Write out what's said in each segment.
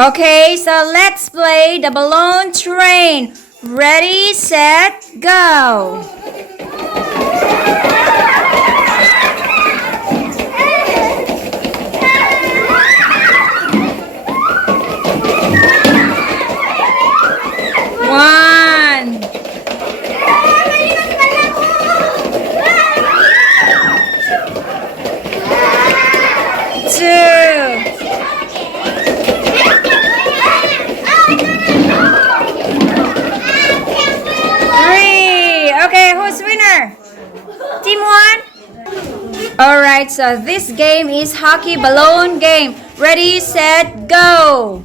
Okay, so let's play the balloon train. Ready, set, go. One, two, three. Okay, who's winner? Team 1? Alright, so this game is hockey balloon game. Ready, set, go.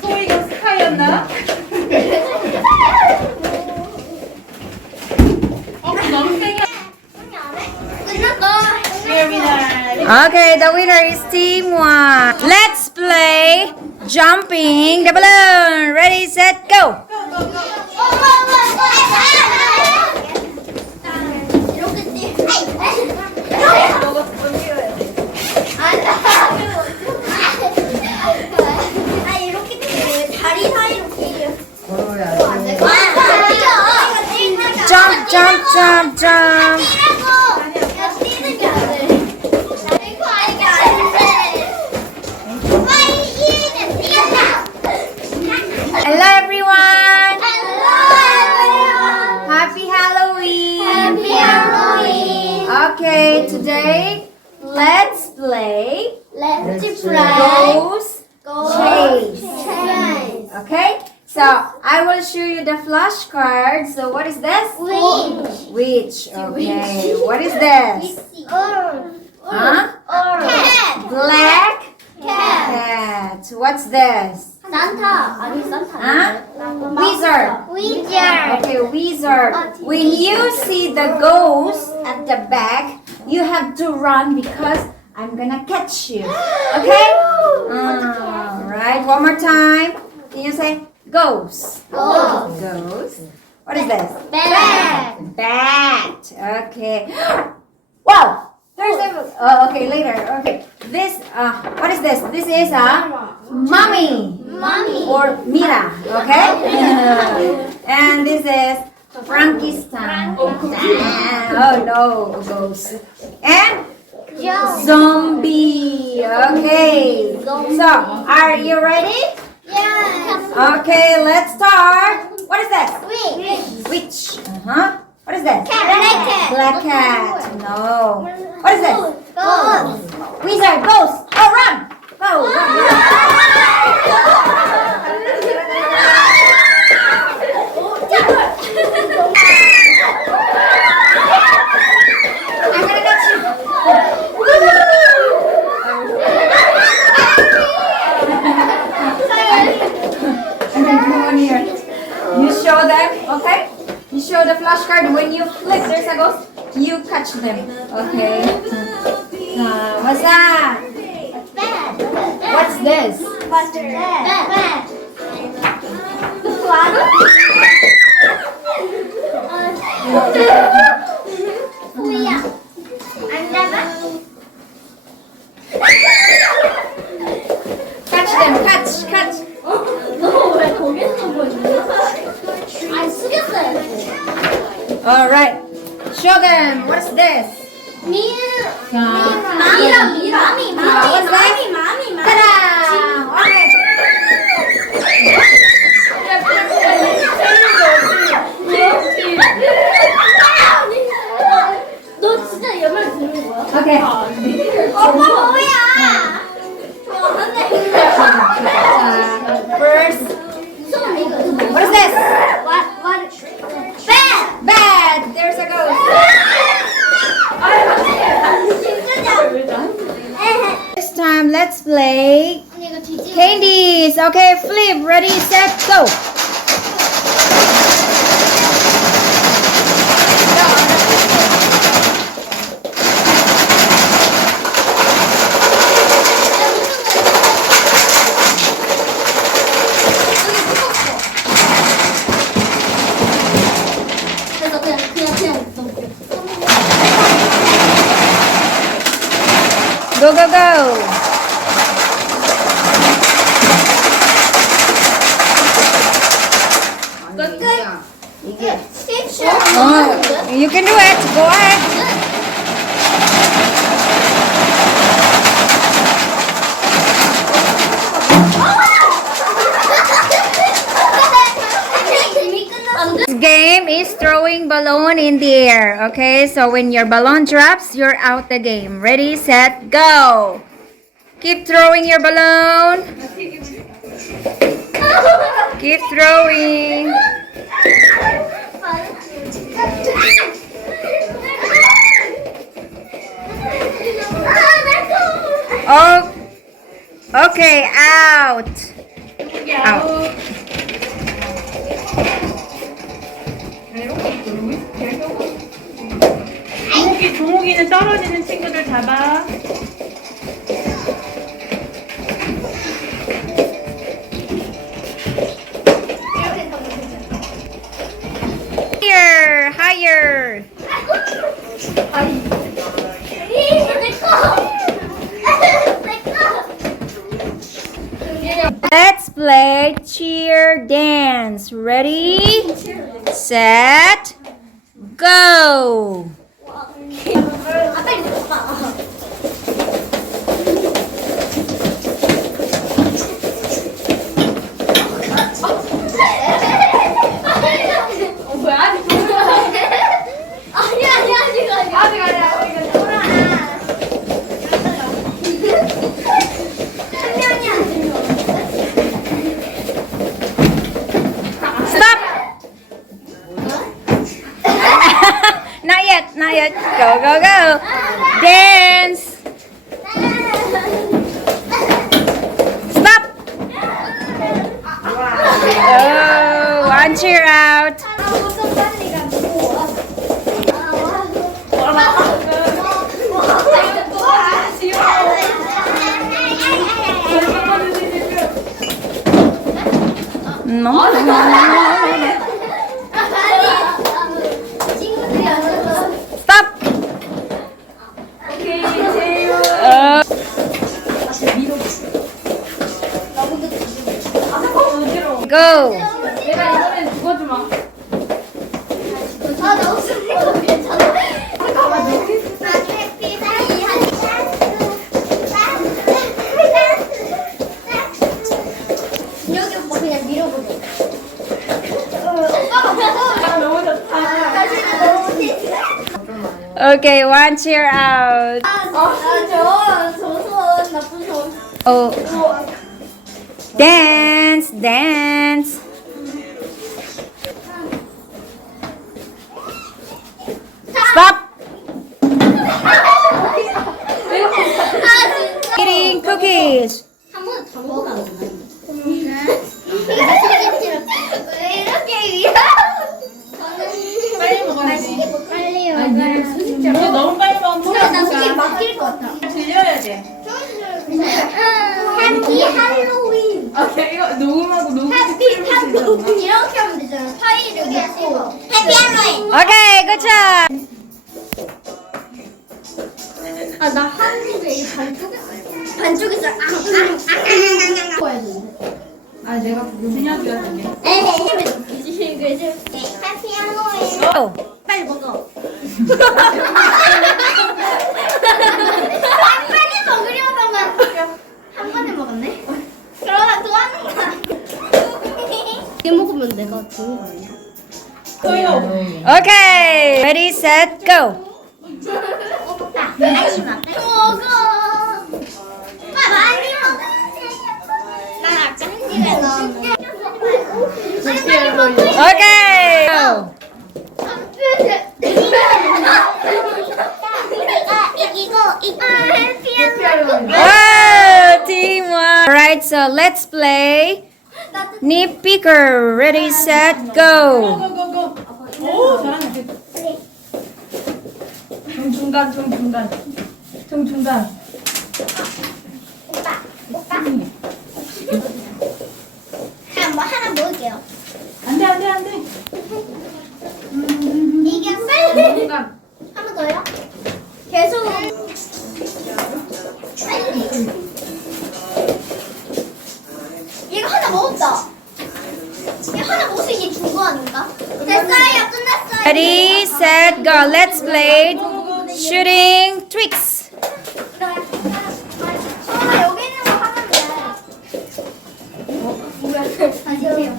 소희가 스카이였나? 너무 세게. Okay, the winner is team 1. Let's play jumping the balloon. Ready, set, go. Jump, jump, jump, jump. Hello everyone. Happy Halloween. Okay, today let's play Ghost Chase. Okay, so I will show you the flashcards. So what is this? Witch. Okay, what is this? Huh? Black cat. What's this? Huh? Wizard. Okay, wizard. When you see the ghost at the back, you have to run because I'm gonna catch you. Okay? Alright, one more time. Can you say ghost? Ghost. What is this? Bat. Okay. Wow! There's a... okay, later. Okay. This, what is this? This is a mummy. Or Mira. Okay? And this is Frankenstein. Oh no, ghost. And zombie. Okay. So, are you ready? Okay, let's start. What is this? Witch. What is this? Black cat. No. What is this? Wizard. Ghost. Oh, run. Go. I'm gonna catch you. And then come on here. You show them, okay? You show the flashcard. When you flip, there's a ghost. You catch them. Okay. What's that? What's this? Catch them. Catch. All right. Show them. What's this? What's that? Ta-da! Okay. 너 진짜 얘말 듣는 거야? Okay. 엄마 뭐야? First, 무서운 이거. what is this? Bad. Bad. There's a ghost. 진짜냐? This time, let's cookies. Okay, flip. Ready, set, go. 그래서 그냥 넘겨. Go, go, go. 이게 You can do it. Go ahead. 이미 끝났어. This game is throwing balloon in the air. Okay, so when your balloon drops, you're out the game. Ready, set, go. Keep throwing your balloon. Keep throwing. Oh, okay, out. Out. 종욱이는 떨어지는 친구들 잡아. Higher, higher. Let's play cheer dance. Ready, set, go. Stop. Not yet, not yet. Go, go, go. Dance. Stop. Oh, one cheer out. No. Stop. Go. 여기 오빠 그냥 밀어보자. Okay, one cheer out. 저손 나쁜 손. Oh. Dance, dance. Stop. Eating cookies. 한 번에 다 먹으면 안 돼. 왜 이렇게 위험? 빨리 먹어야지. 맛있게 먹 빨리요. 너 너무 빨리 먹으면 나 솔직히 못 막힐 것 같아. 들려야 돼. 해피 할로윈. 오케이, 이거 녹음하고 해피 할로윈 이렇게 하면 되잖아. 파이를 넣고. 해피 할로윈. Okay, good job. 아, 나 하는데 이 반쪽에서 앙앙앙앙앙 거야 되는데. 아, 내가 준혁이가 되네. 에이, 그래서 해피 할로윈. Oh. 빨리 먹어. 빨리 먹으려다가 한 번에 먹었네. 그러다 또 하는 거야. 이게 먹으면 내가 좋은 거 아니야? 소희가 Okay. Ready, set, go. 많이 먹어. 많이 먹어. 난 아까 한 입에 넣었는데. 빨리 먹어. Okay. Go. 이거 해피 할로윈. Oh, team one. Alright, so let's play Nip Picker. Ready, set, go. 고고고고. 오 잘하네. 정중간 정중간. 정중간. 오빠. 하나 먹을게요. 안돼 안돼 안돼. 이게 빨리. 정중간. 한 번 더요? 계속. 빨리. 얘가 하나 먹었다. 얘 하나 먹어서 이게 준 거 아닌가? 됐어요. 끝났어요. Ready, set, go. Let's play shooting tricks. 여기 있는 거 하면 돼. 다시 해요.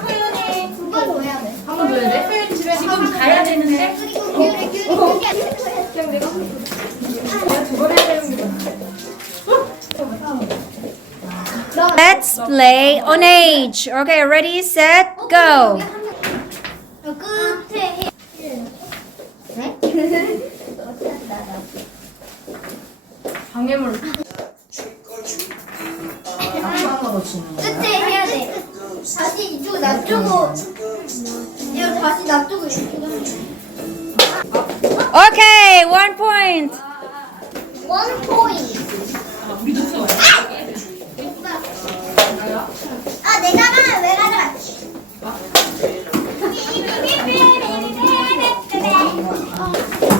소연이 두 번 더 해야 돼. 한 번 더 해야 돼? 지금 가야 되는데. 그리고 Let's play on age. Okay, ready, set, go. 끝에 해. 네? 방해물. 끝에 해야 돼. 다시 이쪽 놔두고 이거 다시 놔두고 Okay, 1 point. 원 포인트. 우리도 써. 아 내가 가면 왜 가져갔지?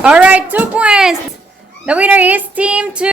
Alright, 2 points. The winner is team 2.